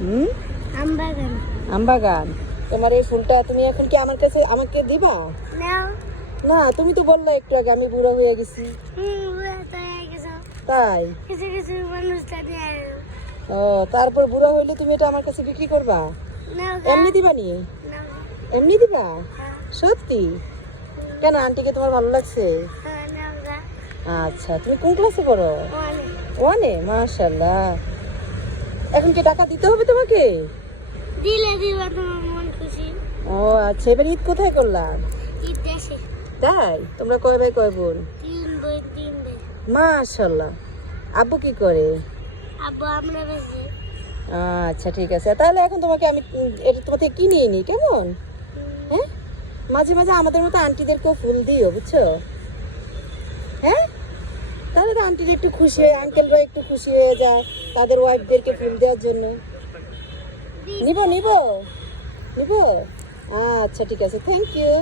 হুম, আমবাগান আম বাগান। তোমার এই ফুলটা তুমি এখন কি আমার কাছে আমাকে দিবা? নাও না, তুমি তো বললে একটু আগে আমি বুড়ো হয়ে গেছি। তাই? কিছু কিছু মানুষ ও, তারপর বুড়ো হইলে তুমি এটা আমার কাছে বিক্রি করবা? এমনি দিবা নি? এমনি দিবা? সত্যি? কেন, আন্টিকে তোমার ভালো লাগছে? আচ্ছা, তুমি কোন ক্লাসে পড়ো? ওয়ানে? মাশাআল্লাহ। এখন কি টাকা দিতে হবে তোমাকে? দিলে দিবা তোমার মন খুশি। ও আচ্ছা, এবার ঈদ কোথায় করলাম? ঈদ দেশে তাই? তোমরা কয় ভাই কয় বোন? 3 ভাই। মাশাআল্লাহ। আব্বু কি করে? আব্বু আমরা বেশি। আচ্ছা ঠিক আছে, তাহলে এখন তোমাকে আমি এটা তোমার থেকে কিনে নিই, কেমন? হ্যাঁ, মাঝে মাঝে আমাদের মতো আন্টিদেরকেও ফুল দিও, বুঝছো? হ্যাঁ, তাহলে তো আন্টিরা একটু খুশি হয়, আঙ্কেলরা একটু খুশি হয়ে যায় তাদের ওয়াইফদেরকে ফুল দেওয়ার জন্য। নিব নিব নিব। আচ্ছা ঠিক আছে, থ্যাংক ইউ।